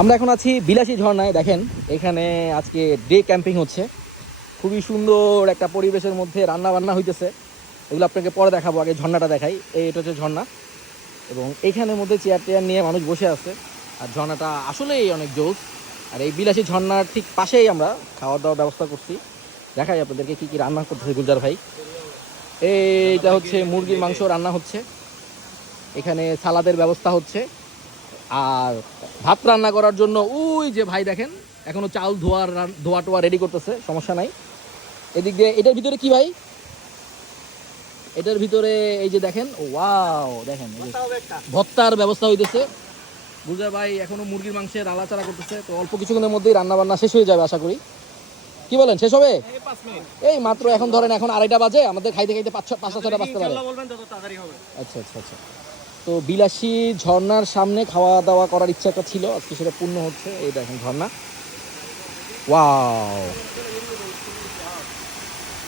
আমরা এখন আছি বিলাসী ঝর্ণায়। দেখেন এখানে আজকে ডে ক্যাম্পিং হচ্ছে, খুবই সুন্দর একটা পরিবেশের মধ্যে রান্না বান্না হইতেছে। এগুলো আপনাকে পরে দেখাবো, আগে ঝর্ণাটা দেখাই। এটা হচ্ছে ঝর্ণা, এবং এইখানের মধ্যে চেয়ার টেয়ার নিয়ে মানুষ বসে আছে। আর ঝর্ণাটা আসলেই অনেক জোস। আর এই বিলাসী ঝর্ণার ঠিক পাশেই আমরা খাওয়া দাওয়ার ব্যবস্থা করছি। দেখাই আপনাদেরকে কী কী রান্না করতেছে গুলজার ভাই। এইটা হচ্ছে মুরগির মাংস রান্না হচ্ছে, এখানে সালাদের ব্যবস্থা হচ্ছে। আর ভাত রান্না করার জন্য ওই যে ভাই দেখেন এখনো চাল ধোয়া টোয়া রেডি করতেছে, সমস্যা নাই। এদিক দিয়ে এটার ভিতরে কি ভাই, এটার ভিতরে এই যে দেখেন, ওয়াও দেখেন এই যে ভর্তার ব্যবস্থা হইতেছে। বুঝা ভাই এখনো মুরগির মাংসের আলাচারা করতেছে, তো অল্প কিছুক্ষণের মধ্যেই রান্না বান্না শেষ হয়ে যাবে আশা করি। কি বলেন, শেষ হবে? এই মাত্র এখন ধরেন এখন 2:30 বাজে, আমাদের খাইতে খাইতে 5-6টা বাজতে পারে। আচ্ছা আচ্ছা আচ্ছা। তো বিলাসী ঝর্ণার সামনে খাওয়া দাওয়া করার ইচ্ছা একটা ছিল, আজকে সেটা পূর্ণ হচ্ছে। এই দেখেন ঝর্ণা, ওয়াও।